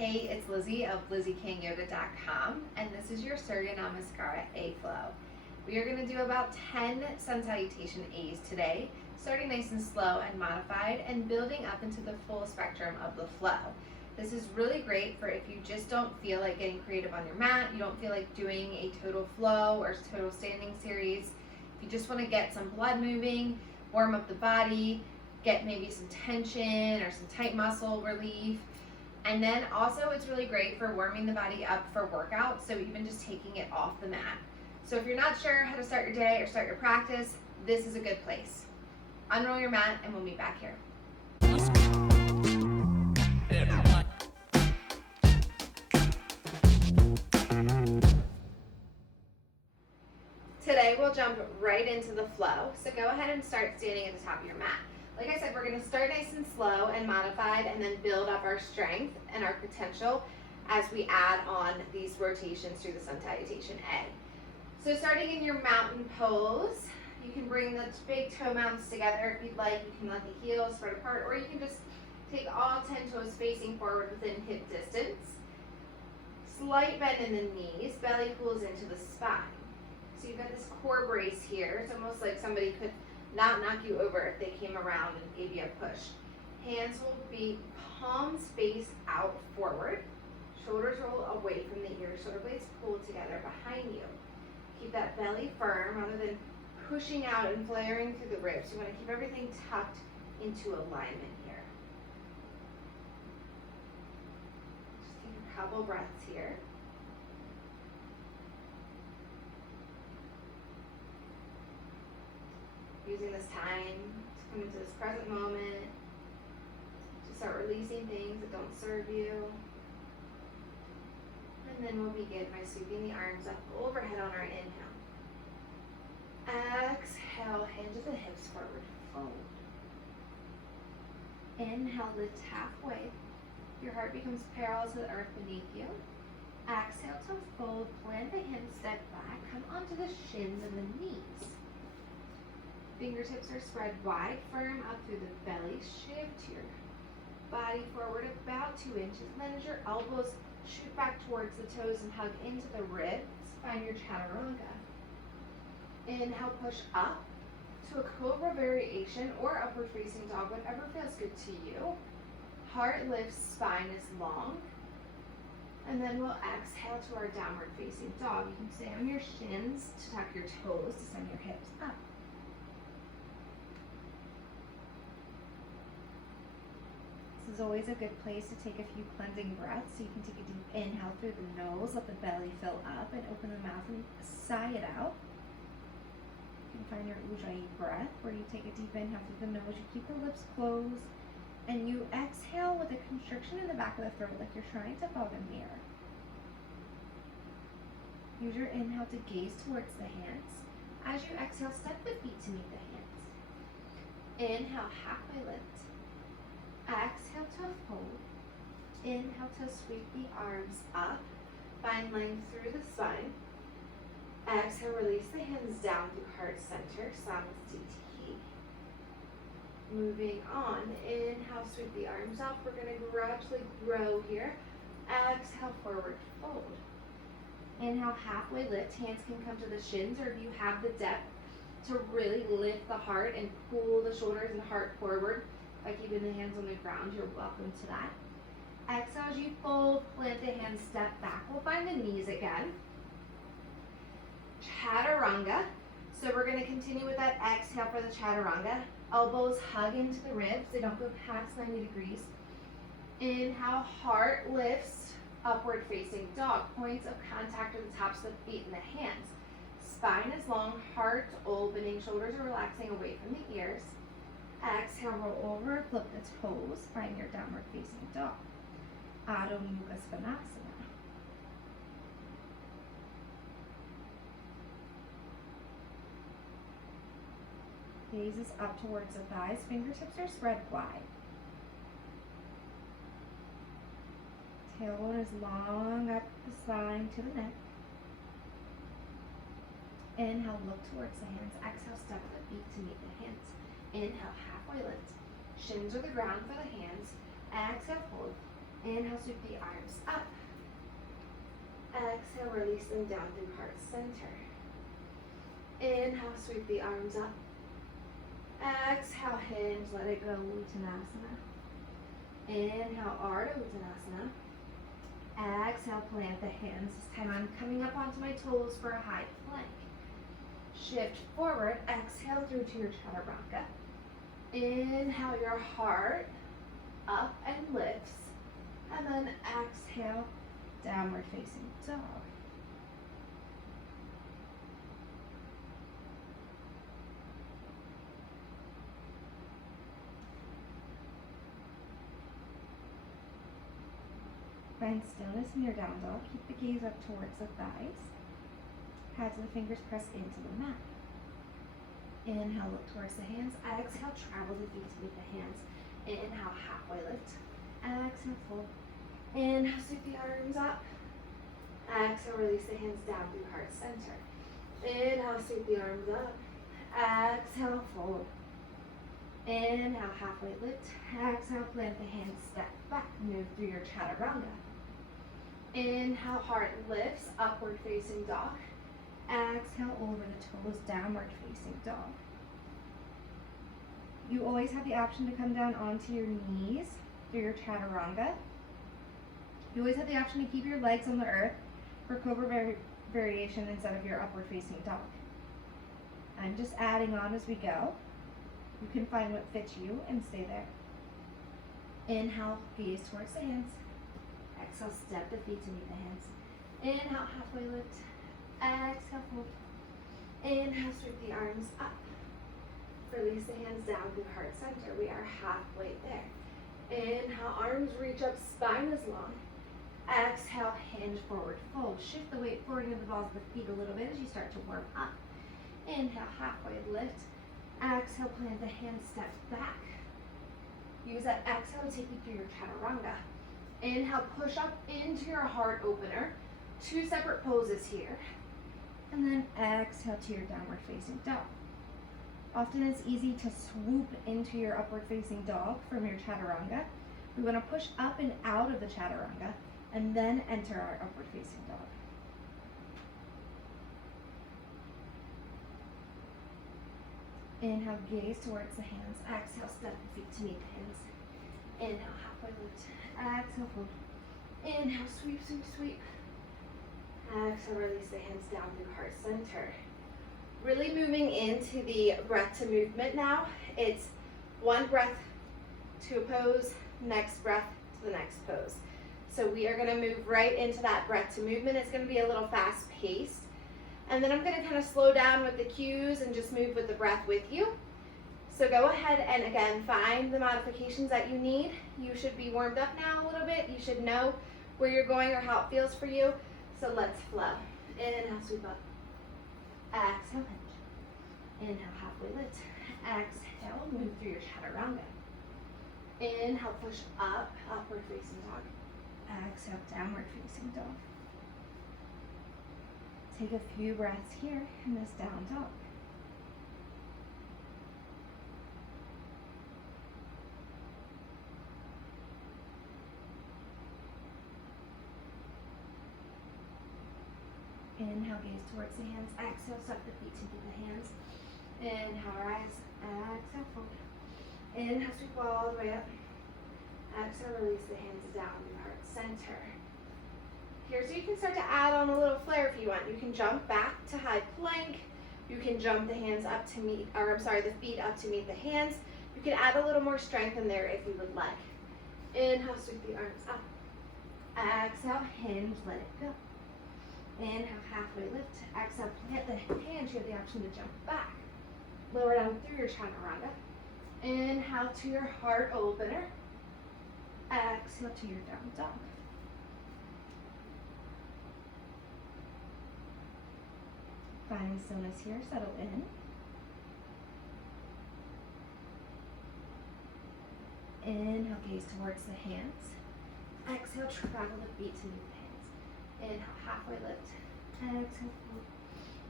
Hey, it's Lizzie of LizzieKingYoga.com, and this is your Suyra Namaskara A flow. We are going to do about 10 Sun Salutation A's today, starting nice and slow and modified and building up into the full spectrum of the flow. This is really great for if you just don't feel like getting creative on your mat, you don't feel like doing a total flow or total standing series. If you just want to get some blood moving, warm up the body, get maybe some tension or some tight muscle relief. And then also it's really great for warming the body up for workouts, so even just taking it off the mat. So if you're not sure how to start your day or start your practice, this is a good place. Unroll your mat and we'll meet back here. Today we'll jump right into the flow, so go ahead and start standing at the top of your mat. Like I said, we're going to start nice and slow and modified and then build up our strength and our potential as we add on these rotations through the Sun Salutation A. So starting in your mountain pose, you can bring the big toe mounts together if you'd like. You can let the heels spread apart, or you can just take all 10 toes facing forward within hip distance. Slight bend in the knees, belly pulls into the spine. So you've got this core brace here. It's almost like somebody could not knock you over if they came around and gave you a push. Hands will be palms face out forward. Shoulders roll away from the ears. Shoulder blades pull together behind you. Keep that belly firm rather than pushing out and flaring through the ribs. You want to keep everything tucked into alignment here. Just take a couple breaths here. Using this time to come into this present moment, to start releasing things that don't serve you. And then we'll begin by sweeping the arms up overhead on our inhale. Exhale, hands to the hips forward, fold. Inhale, lift halfway. Your heart becomes parallel to the earth beneath you. Exhale to fold, plant the hands, step back, come onto the shins and the knees. Fingertips are spread wide, firm up through the belly. Shift your body forward about 2 inches. And then as your elbows shoot back towards the toes and hug into the ribs, find your chaturanga. Inhale, push up to a cobra variation or upward facing dog, whatever feels good to you. Heart lifts, spine is long. And then we'll exhale to our downward facing dog. You can stay on your shins to tuck your toes, to send your hips up. This is always a good place to take a few cleansing breaths. So you can take a deep inhale through the nose, let the belly fill up, and open the mouth and sigh it out. You can find your Ujjayi breath, where you take a deep inhale through the nose, you keep the lips closed, and you exhale with a constriction in the back of the throat, like you're trying to fog a mirror. Use your inhale to gaze towards the hands. As you exhale, step the feet to meet the hands. Inhale, halfway lift. Exhale to fold. Inhale to sweep the arms up. Find length through the spine. Exhale, release the hands down through heart center, Samastiti. Moving on. Inhale, sweep the arms up. We're going to gradually grow here. Exhale, forward fold. Inhale, halfway lift. Hands can come to the shins, or if you have the depth to really lift the heart and pull the shoulders and heart forward by keeping the hands on the ground, you're welcome to that. Exhale as you fold, plant the hands, step back. We'll find the knees again. Chaturanga. So we're going to continue with that exhale for the chaturanga. Elbows hug into the ribs. They don't go past 90 degrees. Inhale, heart lifts, upward facing dog. Points of contact are the tops of the feet and the hands. Spine is long, heart opening, shoulders are relaxing away from the ears. Exhale, roll over, flip the toes, find your downward facing dog. Adho Mukha Svanasana. Gaze is up towards the thighs, fingertips are spread wide. Tailbone is long up the spine to the neck. Inhale, look towards the hands. Exhale, step the feet to meet the hands. Inhale, halfway lift. Shins are the ground for the hands. Exhale, fold. Inhale, sweep the arms up. Exhale, release them down through heart center. Inhale, sweep the arms up. Exhale, hinge, let it go, Uttanasana. Inhale, Ardha Uttanasana. Exhale, plant the hands. This time I'm coming up onto my toes for a high plank. Shift forward, exhale through to your Chaturanga. Inhale your heart up and lifts. And then exhale, downward facing dog. Find stillness in your down dog. Keep the gaze up towards the thighs. Pads of the fingers press into the mat. Inhale, look towards the hands. Exhale, travel the feet to meet the hands. Inhale, halfway lift. Exhale, fold. Inhale, sweep the arms up. Exhale, release the hands down through heart center. Inhale, sweep the arms up. Exhale, fold. Inhale, halfway lift. Exhale, plant the hands, step back, move through your Chaturanga. Inhale, heart lifts, upward facing dog. Exhale, over the toes, downward facing dog. You always have the option to come down onto your knees through your Chaturanga. You always have the option to keep your legs on the earth for cobra variation instead of your upward facing dog. I'm just adding on as we go. You can find what fits you and stay there. Inhale, gaze towards the hands. Exhale, step the feet to meet the hands. Inhale, halfway lift. Exhale, fold. Inhale, sweep the arms up. Release the hands down through heart center. We are halfway there. Inhale, arms reach up, spine is long. Exhale, hinge forward, fold. Shift the weight forward into the balls of the feet a little bit as you start to warm up. Inhale, halfway lift. Exhale, plant the hands, step back. Use that exhale to take you through your Chaturanga. Inhale, push up into your heart opener. Two separate poses here. And then exhale to your downward facing dog. Often it's easy to swoop into your upward facing dog from your Chaturanga. We want to push up and out of the Chaturanga and then enter our upward facing dog. Inhale, gaze towards the hands. Exhale, step the feet to meet the hands. Inhale, halfway lift. Exhale, fold. Inhale, sweep, sweep, sweep. Exhale, release the hands down through heart center. Really moving into the breath to movement now. It's one breath to a pose, next breath to the next pose. So we are gonna move right into that breath to movement. It's gonna be a little fast paced. And then I'm gonna kind of slow down with the cues and just move with the breath with you. So go ahead and again, find the modifications that you need. You should be warmed up now a little bit. You should know where you're going or how it feels for you. So let's flow. Inhale, sweep up. Exhale, hinge. Inhale, halfway lift. Exhale, move through your Chaturanga. Inhale, push up, upward facing dog. Exhale, downward facing dog. Take a few breaths here in this down dog. Inhale, gaze towards the hands. Exhale, suck the feet to the hands. Inhale, rise. Exhale, fold. Inhale, sweep all the way up. Exhale, release the hands down to heart center. Here, so you can start to add on a little flair if you want. You can jump back to high plank. You can jump the hands up to meet, or I'm sorry, the feet up to meet the hands. You can add a little more strength in there if you would like. Inhale, sweep the arms up. Exhale, hinge, let it go. Inhale, halfway lift. Exhale, plant the hands. You have the option to jump back. Lower down through your Chaturanga. Inhale to your heart opener. Exhale to your down dog. Find stillness here, settle in. Inhale, gaze towards the hands. Exhale, travel the feet to meet the hands. Inhale, halfway lift. Exhale, fold.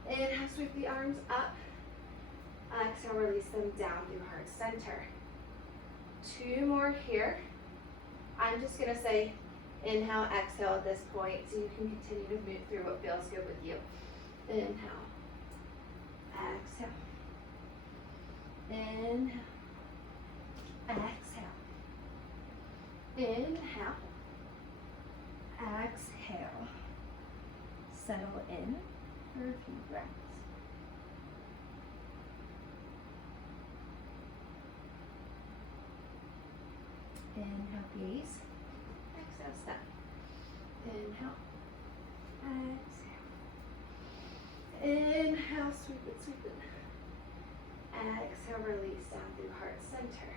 Inhale, sweep the arms up. Exhale, release them down through heart center. Two more here. I'm just gonna say Inhale, exhale at this point so you can continue to move through what feels good with you. Inhale, exhale. Inhale, exhale. Inhale, exhale. Settle in for a few breaths. Inhale, gaze. Exhale, step. Inhale, exhale. Inhale, sweep it, sweep it. Exhale, release down through heart center.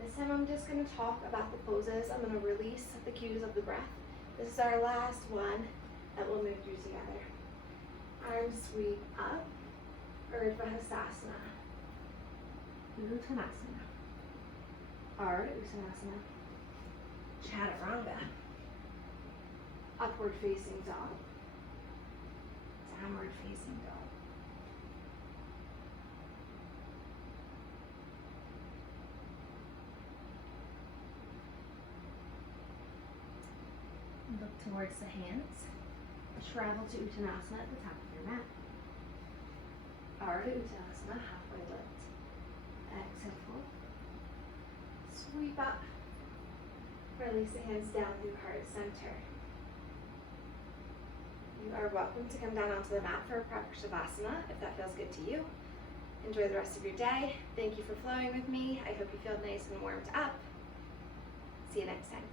This time I'm just going to talk about the poses. I'm going to release the cues of the breath. This is our last one that we'll move through together. Arm sweep up, Urdhva Hastasana, Uttanasana, Ardha Uttanasana, Chaturanga, upward facing dog, downward facing dog. Look towards the hands. Travel to Uttanasana at the top of your mat. Ardha Uttanasana, halfway lift. Exhale, fold. Sweep up. Release the hands down through heart center. You are welcome to come down onto the mat for a proper Shavasana if that feels good to you. Enjoy the rest of your day. Thank you for flowing with me. I hope you feel nice and warmed up. See you next time.